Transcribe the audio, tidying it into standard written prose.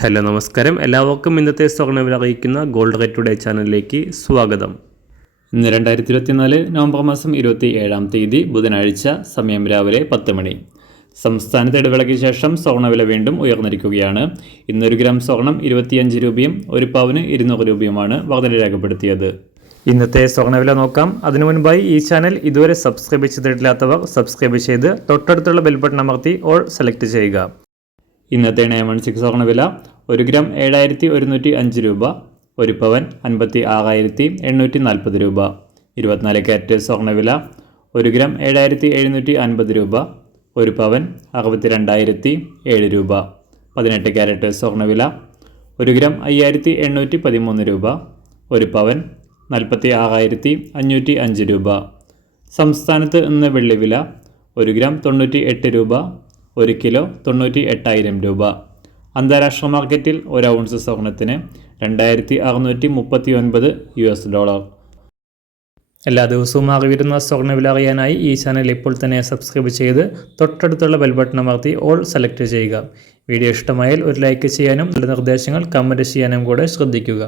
Hello നമസ്കാരം, എല്ലാവർക്കും ഇന്നത്തെ സ്വർണ്ണവില അറിയിക്കുന്ന ഗോൾഡ് റേറ്റ് ടുഡേ ചാനലിലേക്ക് സ്വാഗതം. ഇന്ന് 2024 നവംബർ മാസം 27-ാം തീയതി ബുധനാഴ്ച, സമയം രാവിലെ 10 മണി. സംസ്ഥാനത്ത് ഇടവേളയ്ക്ക് ശേഷം സ്വർണ്ണവില വീണ്ടും ഉയർന്നിരിക്കുകയാണ്. ഇന്ന് 1 ഗ്രാം സ്വർണം 25 രൂപയും 1 പവന് 200 രൂപയുമാണ് വർധന രേഖപ്പെടുത്തിയത്. ഇന്നത്തെ സ്വർണ്ണവില നോക്കാം. അതിനു മുൻപായി ഈ ചാനൽ ഇതുവരെ സബ്സ്ക്രൈബ് ചെയ്തിട്ടില്ലാത്തവർ സബ്സ്ക്രൈബ് ചെയ്ത് തൊട്ടടുത്തുള്ള ബെൽ ബട്ടൺ അമർത്തി ഓൾ സെലക്ട് ചെയ്യുക. ഇന്നത്തെ 916 സ്വർണ്ണവില 1 ഗ്രാം 7105 രൂപ, 1 പവൻ 56,840 രൂപ. 24 ക്യാരറ്റ് സ്വർണ്ണവില 1 ഗ്രാം 7750 രൂപ, 1 പവൻ 62,007 രൂപ. 18 ക്യാരറ്റ് സ്വർണ്ണവില 1 ഗ്രാം 5813 രൂപ, 1 പവൻ 46,505 രൂപ. സംസ്ഥാനത്ത് ഇന്ന് വെള്ളിവില 1 ഗ്രാം 98 രൂപ, 1 കിലോ 98,000 രൂപ. അന്താരാഷ്ട്ര മാർക്കറ്റിൽ 1 ഔൺസ് സ്വർണത്തിന് 2639 US$. എല്ലാ ദിവസവും അറിവിരുന്ന സ്വർണ്ണവില അറിയാനായി ഈ ചാനൽ ഇപ്പോൾ തന്നെ സബ്സ്ക്രൈബ് ചെയ്ത് തൊട്ടടുത്തുള്ള ബെൽ ബട്ടൺ അമർത്തി ഓൾ സെലക്ട് ചെയ്യുക. വീഡിയോ ഇഷ്ടമായാൽ ഒരു ലൈക്ക് ചെയ്യാനും നല്ല നിർദ്ദേശങ്ങൾ കമൻറ്റ് ചെയ്യാനും കൂടെ ശ്രദ്ധിക്കുക.